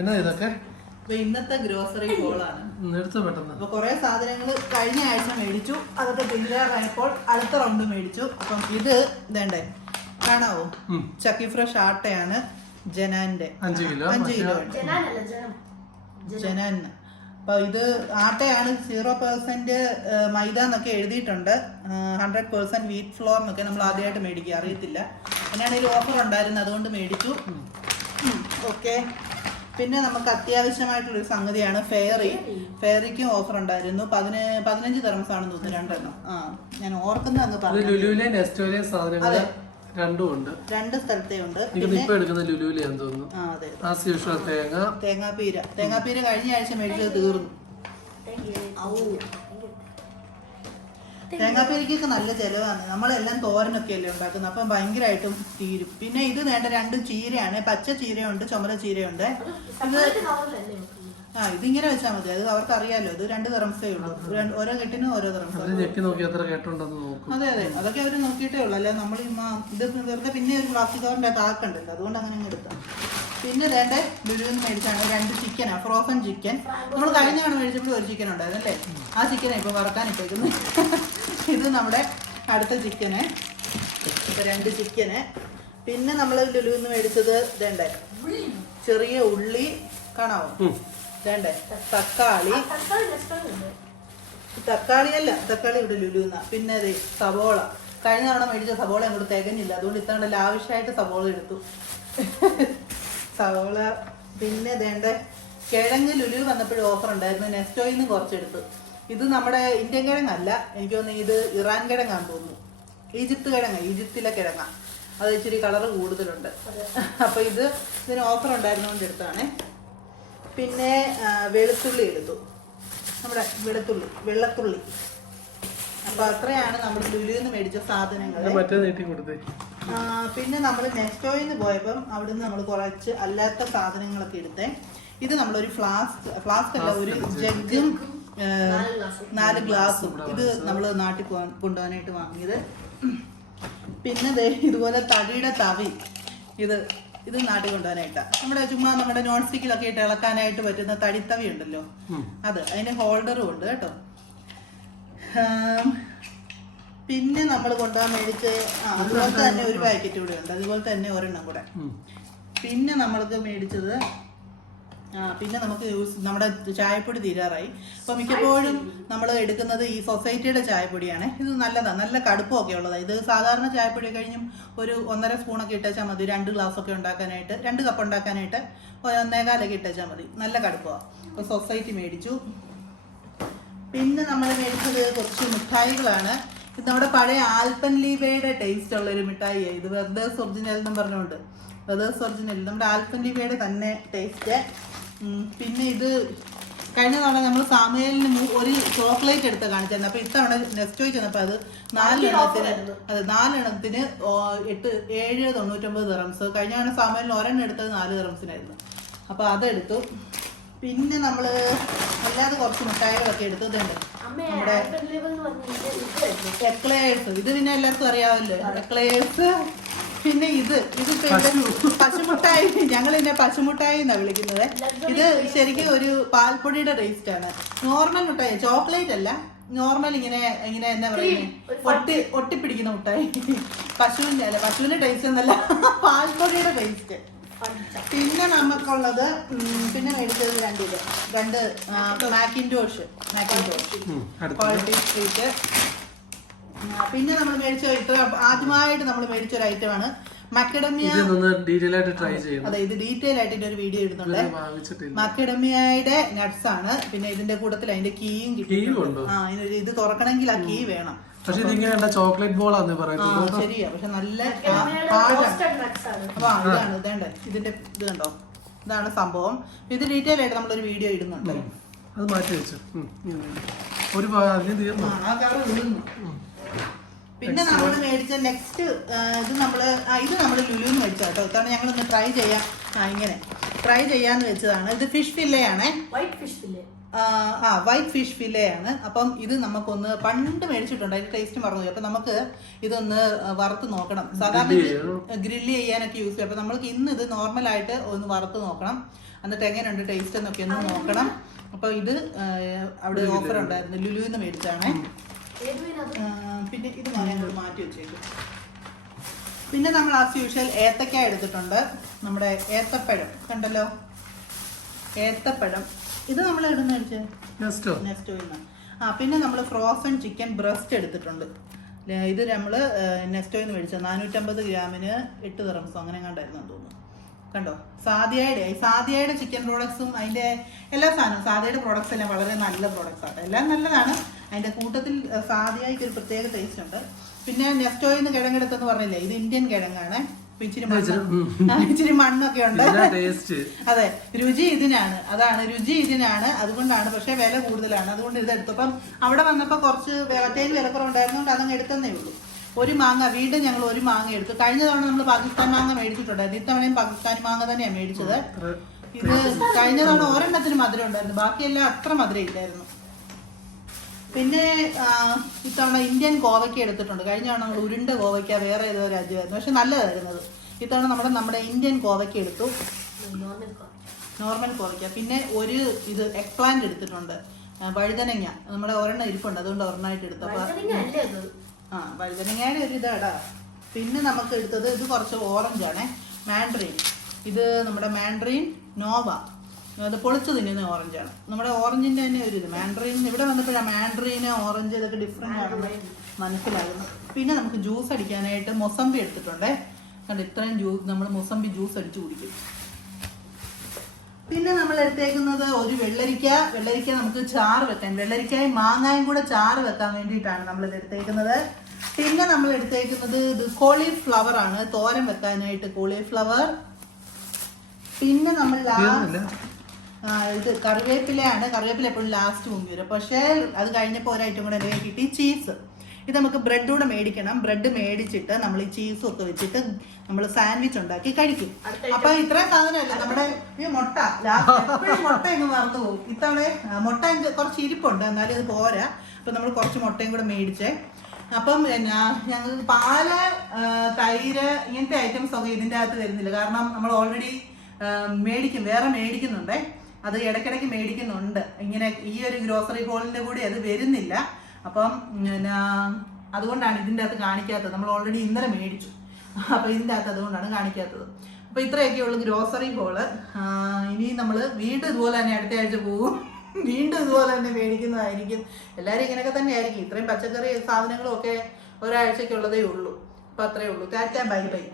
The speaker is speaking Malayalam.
എന്നാ ഇതൊക്കെ? അപ്പൊ ഇന്നത്തെ ഗ്രോസറി ഹോളാണ്. നിർത്തു പെട്ടെന്ന്. അപ്പൊ കുറെ സാധനങ്ങൾ കഴിഞ്ഞ ആഴ്ച മേടിച്ചു. അതൊക്കെ തീരാറായപ്പോൾ അടുത്ത റൗണ്ട് മേടിച്ചു. അപ്പം ഇത് ഇതേണ്ടേ? കാണാവോ? ചക്കി ഫ്രഷ് ആട്ടയാണ് ജനാന്റെ അഞ്ച് കിലോ, അഞ്ച് കിലോ ഉണ്ട്. ജനാനല്ല ജനം. ജനാൻ. അപ്പൊ ഇത് ആട്ടയാണ് സീറോ പെർസെന്റ് മൈദ എന്നൊക്കെ എഴുതിയിട്ടുണ്ട്. ഹൺഡ്രഡ് പെർസെന്റ് വീറ്റ് ഫ്ലോർ എന്നൊക്കെ നമ്മൾ ആദ്യമായിട്ട് മേടിക്കുക. അറിയത്തില്ല. അങ്ങനെയാണെങ്കിൽ ഓഫർ ഉണ്ടായിരുന്നു അതുകൊണ്ട് മേടിച്ചു. ഓക്കെ പിന്നെ നമുക്ക് അത്യാവശ്യമായിട്ടുള്ളൊരു സംഗതിയാണ് ഫെയറി. ഫെയറിക്കും ഓഫർ ഉണ്ടായിരുന്നു. പതിന പതിനഞ്ച് തെർമസ് ആണെന്ന് തോന്നുന്നു രണ്ടെണ്ണം. ആ ഞാൻ ഓർക്കുന്ന അങ്ങ് പറഞ്ഞു അതെ. രണ്ടും സ്ഥലത്തേ ഉണ്ട്. ഇപ്പൊ എടുക്കുന്ന ലുലുവിലെയാന്ന് തോന്നുന്നു. അതെ. ആസ് യൂഷ്വൽ തേങ്ങ. തേങ്ങാപ്പീര. തേങ്ങാപ്പീര കഴിഞ്ഞ ആഴ്ച മേടിച്ചത് തീർന്നു. തേങ്ങാപ്പേരിക്കൊക്കെ നല്ല ചെലവാണ്. നമ്മളെല്ലാം തോരനൊക്കെ അല്ലേ ഉണ്ടാക്കുന്നത്. അപ്പം ഭയങ്കരമായിട്ടും തീരും. പിന്നെ ഇത് വേണ്ട രണ്ടും ചീരയാണ്. പച്ച ചീരയുണ്ട് ചുമര ചീരയുണ്ട്. ആ ഇതിങ്ങനെ വെച്ചാൽ മതി. അത് അവർക്ക് അറിയാലോ ഇത് രണ്ട് തെറംസേ ഉള്ളൂ. രണ്ട് ഓരോ കെട്ടിനും ഓരോ തെറംസ് അതെ അതെ. അതൊക്കെ അവർ നോക്കിയിട്ടേ ഉള്ളൂ. അല്ലെ നമ്മൾ ഇത് വെറുതെ പിന്നെ ഒരു പ്ലാസ്റ്റിക് കവറിന്റെ താക്കുണ്ടല്ലോ അതുകൊണ്ട് അങ്ങനെ അങ്ങ് എടുത്താം. പിന്നെ വേണ്ട ലുലുവിൽ മേടിച്ചാണ്. രണ്ട് ചിക്കനാണ് ഫ്രോസൺ ചിക്കൻ നമ്മൾ കഴിഞ്ഞ തവണ മേടിച്ചപ്പോൾ ഒരു ചിക്കൻ ഉണ്ടായിരുന്നു അല്ലേ? ആ ചിക്കനെ ഇപ്പോൾ വറുക്കാൻ ഇട്ടേക്കുന്നത്. ഇത് നമ്മുടെ അടുത്ത ചിക്കന് ഇപ്പൊ രണ്ട് ചിക്കന് പിന്നെ നമ്മൾ ലുലു നിന്ന് മേടിച്ചത് വേണ്ടേ ചെറിയ ഉള്ളി കാണാവോ? വേണ്ടേ തക്കാളി. തക്കാളി അല്ല തക്കാളി ഇവിടെ ലുലുന്ന പിന്നെ ദേ സവോള. കഴിഞ്ഞ തവണ മേടിച്ച സവോള അങ്ങോട്ട് തികഞ്ഞില്ല. അതുകൊണ്ട് ഇത്തവണ ലാവിഷായിട്ട് സവോള എടുത്തു. സവോള പിന്നെ ദേണ്ട കിഴങ്ങ് ലുലു വന്നപ്പോഴും ഓഫർ ഉണ്ടായിരുന്നു. നെസ്റ്റോയിൽ നിന്ന് കുറച്ചെടുത്തു. ഇത് നമ്മുടെ ഇന്ത്യൻ കിഴങ്ങല്ല. എനിക്ക് തോന്നുന്നു ഇത് ഇറാൻ കിഴങ്ങാന്ന് തോന്നുന്നു. ഈജിപ്ത് കിഴങ്ങ ഈജിപ്തിലെ കിഴങ്ങ. അത് ഇച്ചിരി കളറ് കൂടുതലുണ്ട്. അപ്പൊ ഇത് ഇതിന് ഓഫർ ഉണ്ടായിരുന്നുകൊണ്ട് എടുത്താണ് പിന്നെ വെളുത്തുള്ളി എടുത്തു. നമ്മുടെ വെളുത്തുള്ളി വെള്ളത്തുള്ളി. അപ്പൊ അത്രയാണ് നമ്മൾ ലുലുന്ന് മേടിച്ച സാധനങ്ങൾ കൊടുത്തേ. പിന്നെ നമ്മൾ നെക്സ്റ്റോയിൽ നിന്ന് പോയപ്പം അവിടുന്ന് നമ്മൾ കുറച്ച് അല്ലാത്ത സാധനങ്ങളൊക്കെ എടുത്തേ. ഇത് നമ്മളൊരു ഫ്ലാസ്ക് ഫ്ലാസ്ക് അല്ല ഒരു ജഗ്ഗും നാല് ഗ്ലാസും ഇത് നമ്മൾ നാട്ടിൽ പോകാൻ കൊണ്ടുപോകാനായിട്ട് വാങ്ങിയത്. പിന്നെ ദേ ഇതുപോലെ തടിയുടെ തവി. ഇത് ഇത് നാട്ടിൽ കൊണ്ടുപോകാനായിട്ടാണ് നമ്മുടെ ചുമ്മാ നമ്മുടെ നോൺ സ്റ്റിക്കിലൊക്കെ ഇട്ട് ഇളക്കാനായിട്ട് പറ്റുന്ന തടിത്തവി ഉണ്ടല്ലോ. അത് അതിന് ഹോൾഡറും ഉണ്ട് കേട്ടോ. പിന്നെ നമ്മൾ കൊണ്ടുപോകാൻ മേടിച്ച് അതുപോലെ തന്നെ ഒരു പാക്കറ്റ് കൂടെ ഉണ്ട്. അതുപോലെ തന്നെ ഒരെണ്ണം കൂടെ. പിന്നെ നമ്മൾക്ക് മേടിച്ചത് ആ പിന്നെ നമുക്ക് യൂസ് നമ്മുടെ ചായപ്പൊടി തീരാറായി. അപ്പോൾ മിക്കപ്പോഴും നമ്മൾ എടുക്കുന്നത് ഈ സൊസൈറ്റിയുടെ ചായപ്പൊടിയാണ്. ഇത് നല്ലതാണ് നല്ല കടുപ്പമൊക്കെ ഉള്ളതാണ് ഇത് സാധാരണ ചായപ്പൊടി കഴിഞ്ഞും ഒരു ഒന്നര സ്പൂണൊക്കെ ഇട്ടേച്ചാൽ മതി. രണ്ട് ഗ്ലാസ് ഒക്കെ ഉണ്ടാക്കാനായിട്ട് രണ്ട് കപ്പ് ഉണ്ടാക്കാനായിട്ട് ഒന്നേകാലൊക്കെ ഇട്ടേച്ചാൽ മതി. നല്ല കടുപ്പമാണ് അപ്പോൾ സൊസൈറ്റി മേടിച്ചു. പിന്നെ നമ്മൾ മേടിച്ചത് കുറച്ച് മിഠായികളാണ്. ഇത് നമ്മുടെ പഴയ ആൽപ്പൻ ലീവയുടെ ടേസ്റ്റ് ഉള്ള ഒരു മിഠായിയാണ് ഇത് വെർദേഴ്സ് ഒറിജിനൽ എന്ന് പറഞ്ഞുകൊണ്ട്. വെർദേഴ്സ് ഒറിജിനൽ നമ്മുടെ ആൽപ്പൻ ലീവയുടെ തന്നെ ടേസ്റ്റ് പിന്നെ ഇത് കഴിഞ്ഞ തവണ നമ്മൾ സാമയലിന് ഒരു ചോക്ലേറ്റ് എടുത്ത് കാണിച്ചായിരുന്നു അപ്പോൾ ഇത്തവണ നെക്സ്റ്റ് ചെന്നപ്പോൾ അത് നാലെണ്ണത്തിന് അതെ നാലെണ്ണത്തിന് എട്ട് ഏഴ് തൊണ്ണൂറ്റൊമ്പത് തെറംസ് കഴിഞ്ഞ തവണ സാമയലിന് ഒരെണ്ണം എടുത്തത് നാല് തെറംസിനായിരുന്നു അപ്പോൾ അതെടുത്തു. പിന്നെ നമ്മൾ അല്ലാതെ കുറച്ച് മിഠായികളൊക്കെ എടുത്തു ഇതുണ്ട് അമ്മ നമ്മുടെ എക്ലേഴ്സ് ഇത് പിന്നെ എല്ലാവർക്കും അറിയാമല്ലോ. എക്ലേഴ്സ് പിന്നെ ഇത്. ഇത് പശുമുട്ടായി. ഞങ്ങൾ ഇതിനെ പശുമുട്ടായി എന്നാ വിളിക്കുന്നത്. ഇത് ശരിക്കും ഒരു പാൽപ്പൊടിയുടെ ടേസ്റ്റ് ആണ്. നോർമൽ മുട്ടായി. ചോക്ലേറ്റ് അല്ല. നോർമൽ ഇങ്ങനെ ഇങ്ങനെ എന്താ പറയുക ഒട്ടി ഒട്ടിപ്പിടിക്കുന്ന മുട്ടായി. പശുവിന്റെ അല്ല പശുവിന്റെ ടേസ്റ്റ് എന്നല്ല. പാൽപ്പൊടിയുടെ ടേസ്റ്റ് പിന്നെ നമുക്കുള്ളത് പിന്നെ മേടിച്ചത് രണ്ടിത് രണ്ട് മാക്കിൻഡോഷ് മാക്കിൻഡോഷ് ക്വാളിറ്റി സ്ട്രീറ്റ്. പിന്നെ നമ്മൾ മേടിച്ച ഇത്ര ആദ്യമായിട്ട് നമ്മൾ മേടിച്ച ഒരു ആണ് മക്കഡമിയ ഡീറ്റെയിൽ ആയിട്ട് ട്രൈ ചെയ്യണം അതെ ഇത് ഡീറ്റെയിൽ ആയിട്ട് ഇതിന്റെ ഒരു വീഡിയോ ഇടുന്നുണ്ട്. ഇത് വാങ്ങിച്ചിട്ടില്ല. മക്കഡമിയയുടെ നട്ട്സ് ആണ്. പിന്നെ ഇതിന്റെ കൂട്ടത്തിൽ അതിന്റെ കീയും കിട്ടും ആ ഇതിനൊരു ഇത് തുറക്കണമെങ്കിൽ ആ കീ വേണം. പക്ഷേ ഇതിങ്ങനെ ചോക്ലേറ്റ് ബോൾ ആണ് പറയുന്നത് ശരിയാ. പക്ഷെ നല്ല അപ്പൊ ഇതാണ് ഇതേണ്ട. ഇതിന്റെ ഇത് കണ്ടോ? ഇതാണ് സംഭവം. ഇത് ഡീറ്റെയിൽ ആയിട്ട് നമ്മളൊരു വീഡിയോ ഇടുന്നുണ്ട്. അത് മാറ്റി വെച്ചു. ഒരു പിന്നെ നമ്മൾ മേടിച്ച നെക്സ്റ്റ് ഇത് നമ്മൾ ഇത് നമ്മൾ ലുലുന്ന് മേടിച്ച കേട്ടോ കാരണം ഞങ്ങൾ ഒന്ന് ട്രൈ ചെയ്യാം. ആ ഇങ്ങനെ. ട്രൈ ചെയ്യാന്ന് വെച്ചതാണ്. ഇത് ഫിഷ് ഫില്ലയാണേ വൈറ്റ് ഫിഷ് ഫില്ലേ ആ വൈറ്റ് ഫിഷ് ഫില്ലേ ആണ്. അപ്പം ഇത് നമുക്കൊന്ന് പണ്ട് മേടിച്ചിട്ടുണ്ട്. അതിന്റെ ടേസ്റ്റ് മറന്നു അപ്പം നമുക്ക് ഇതൊന്ന് വറുത്ത് നോക്കണം. സാധാരണ ഗ്രില്ല് ചെയ്യാനൊക്കെ യൂസ് ചെയ്യും. അപ്പം നമ്മൾക്ക് ഇന്ന് ഇത് നോർമലായിട്ട് ഒന്ന് വറുത്ത് നോക്കണം. എന്നിട്ട് എങ്ങനെയുണ്ട് ടേസ്റ്റ് എന്നൊക്കെ ഒന്ന് നോക്കണം. അപ്പോൾ ഇത് അവിടെ ഓഫർ ഉണ്ടായിരുന്നു. ലുലുവിന്ന് മേടിച്ചാണേ മേടിച്ചാണ് പിന്നെ ഇത് മാറ്റി വെച്ചേക്കും. പിന്നെ നമ്മൾ ആസ് യൂഷ്വൽ ഏത്തക്ക എടുത്തിട്ടുണ്ട്. നമ്മുടെ ഏത്തപ്പഴം. കണ്ടല്ലോ? ഏത്തപ്പഴം. ഇത് നമ്മൾ ഇടുന്ന ആ പിന്നെ നമ്മൾ ഫ്രോസൺ ചിക്കൻ ബ്രസ്റ്റ് എടുത്തിട്ടുണ്ട്. ഇത് നമ്മൾ നെക്സ്റ്റ് മേടിച്ചത്. നാനൂറ്റമ്പത് ഗ്രാമിന് എട്ട് തെറംസോ അങ്ങനെ കണ്ടായിരുന്നു തോന്നുന്നു. കണ്ടോ? സാദിയയുടെ സാദിയയുടെ ചിക്കൻ പ്രോഡക്ട്സും അതിന്റെ എല്ലാ സാധനവും സാദിയയുടെ പ്രോഡക്ട്സ് എല്ലാം വളരെ നല്ല പ്രോഡക്ട്സ് ആണ്. എല്ലാം നല്ലതാണ്. അതിന്റെ കൂട്ടത്തിൽ ഒരു പ്രത്യേക ടേസ്റ്റ് ഉണ്ട്. പിന്നെ നെസ്റ്റോയിൽ നിന്ന് കിഴങ്ങെടുത്തെന്ന് പറഞ്ഞില്ലേ? ഇത് ഇന്ത്യൻ കിഴങ്ങാണ്. ഇച്ചിരി മണ്ണൊക്കെ ഉണ്ട്. അതെ രുചി ഇതിനാണ്. അതാണ് രുചി ഇതിനാണ്. അതുകൊണ്ടാണ് പക്ഷെ വില കൂടുതലാണ്. അതുകൊണ്ട് ഇത് എടുത്തു. അപ്പം അവിടെ വന്നപ്പോൾ കുറച്ച് മറ്റേതിൽ വിലക്കുറവുണ്ടായിരുന്നുകൊണ്ട് അതങ്ങ് എടുത്തന്നേ ഉള്ളൂ. ഒരു മാങ്ങ വീണ്ടും ഞങ്ങൾ ഒരു മാങ്ങ എടുത്തു. കഴിഞ്ഞ തവണ നമ്മൾ പാകിസ്ഥാൻ മാങ്ങ മേടിച്ചിട്ടുണ്ടായിരുന്നു. ഇത്തവണയും പാകിസ്ഥാൻ മാങ്ങ തന്നെയാണ് മേടിച്ചത്. ഇത് കഴിഞ്ഞ തവണ ഒരെണ്ണത്തിന് മധുരം ഉണ്ടായിരുന്നു. ബാക്കിയെല്ലാം അത്ര മധുരം ഇല്ലായിരുന്നു. പിന്നെ ഇത്തവണ ഇന്ത്യൻ കോവയ്ക്ക എടുത്തിട്ടുണ്ട്. കഴിഞ്ഞ തവണ നമ്മൾ ഉരുണ്ട കോവയ്ക്ക വേറെ ഏതോ രാജ്യമായിരുന്നു. പക്ഷെ നല്ലതായിരുന്നത്. ഇത്തവണ നമ്മുടെ നമ്മുടെ ഇന്ത്യൻ കോവയ്ക്ക എടുത്തു. നോർമൽ കോവയ്ക്ക പിന്നെ ഒരു ഇത് എക്സ്പ്ലാന്റ് എടുത്തിട്ടുണ്ട്. വഴുതനങ്ങ. നമ്മുടെ ഒരെണ്ണം ഇരിപ്പുണ്ട്. അതുകൊണ്ട് ഒരെണ്ണമായിട്ട് എടുത്തു. അപ്പൊ വഴുതനങ്ങ അത്? ആ വഴുതനങ്ങയുടെ ഒരു ഇതാടാ. പിന്നെ നമുക്ക് എടുത്തത് ഇത് കുറച്ച് ഓറഞ്ച് ആണ് മാൻഡ്രീൻ. ഇത് നമ്മുടെ മാൻഡ്രീൻ നോവ. അത് പൊളിച്ച് തിന്നുന്ന ഓറഞ്ചാണ് നമ്മുടെ ഓറഞ്ചിന്റെ തന്നെ ഒരു ഇത്. മാൻഡ്രീൻ ഇവിടെ വന്നപ്പോഴാണ് മാൻഡ്രീന് ഓറഞ്ച് ഇതൊക്കെ ഡിഫറെന്റ് ആണെന്ന് മനസ്സിലാകുന്നു പിന്നെ നമുക്ക് ജ്യൂസ് അടിക്കാനായിട്ട് മൊസമ്പി എടുത്തിട്ടുണ്ടേ. കണ്ട് ഇത്രയും ജ്യൂസ് നമ്മൾ മൊസമ്പി ജ്യൂസ് അടിച്ച് കുടിക്കും. പിന്നെ നമ്മൾ എടുത്തേക്കുന്നത് ഒരു വെള്ളരിക്ക. വെള്ളരിക്ക നമുക്ക് ചാറ് വെക്കാൻ വെള്ളരിക്കായും മാങ്ങായും കൂടെ ചാറ് വെക്കാൻ വേണ്ടിയിട്ടാണ് നമ്മൾ ഇത് എടുത്തേക്കുന്നത്. പിന്നെ നമ്മൾ എടുത്തേക്കുന്നത് ഇത് കോളിഫ്ലവർ ആണ്. തോരൻ വെക്കാനായിട്ട് കോളിഫ്ലവർ പിന്നെ നമ്മൾ ലാസ്റ്റ് ഇത് കറിവേപ്പിലയാണ്. കറിവേപ്പില എപ്പോഴും ലാസ്റ്റ് മുങ്ങി വരും. പക്ഷേ അത് കഴിഞ്ഞപ്പോൾ ഒരൈറ്റം ഐറ്റം കൂടെ എനിക്ക് കിട്ടി? ചീസ് ഇത് നമുക്ക് ബ്രെഡ് കൂടെ മേടിക്കണം. ബ്രെഡ് മേടിച്ചിട്ട് നമ്മൾ ഈ ചീസും ഒക്കെ വെച്ചിട്ട് നമ്മൾ സാൻഡ്വിച്ച് ഉണ്ടാക്കി കഴിക്കും. അപ്പൊ ഇത്രയും സാധനമല്ല നമ്മുടെ ഈ മുട്ട? ലാസ്റ്റ് എപ്പോഴും മുട്ട അങ്ങ് മറന്നു പോകും. ഇത്തവണ മുട്ട എനിക്ക് കുറച്ച് ഇരിപ്പുണ്ട്. എന്നാലും ഇത് പോരാ. അപ്പൊ നമ്മൾ കുറച്ച് മുട്ടയും കൂടെ മേടിച്ചേ. അപ്പം എന്നാ ഞങ്ങൾക്ക് പാൽ തൈര് ഇങ്ങനത്തെ ഐറ്റംസ് ഒക്കെ ഇതിന്റെ അകത്ത് വരുന്നില്ല കാരണം നമ്മൾ ഓൾറെഡി മേടിക്കും. വേറെ മേടിക്കുന്നുണ്ടേ. അത് ഇടയ്ക്കിടയ്ക്ക് മേടിക്കുന്നുണ്ട്. ഇങ്ങനെ ഈ ഒരു ഗ്രോസറി ഹോളിന്റെ കൂടി അത് വരുന്നില്ല. അപ്പം പിന്നെ അതുകൊണ്ടാണ് ഇതിന്റെ അകത്ത് കാണിക്കാത്തത്. നമ്മൾ ഓൾറെഡി ഇന്നലെ മേടിച്ചു. അപ്പോൾ ഇതിന്റെ അകത്ത് അതുകൊണ്ടാണ് കാണിക്കാത്തത്. അപ്പോൾ ഇത്രയൊക്കെ ഉള്ളു ഗ്രോസറി ഹോൾ ഇനി നമ്മൾ വീണ്ടും ഇതുപോലെ തന്നെ അടുത്ത ആഴ്ച പോകും വീണ്ടും ഇതുപോലെ തന്നെ മേടിക്കുന്നതായിരിക്കും. എല്ലാവരും ഇങ്ങനെയൊക്കെ തന്നെ ആയിരിക്കും ഇത്രയും പച്ചക്കറി സാധനങ്ങളും ഒക്കെ ഒരാഴ്ചയ്ക്കുള്ളതേ ഉള്ളൂ. അപ്പോൾ അത്രയേ ഉള്ളൂ. Tata bye bye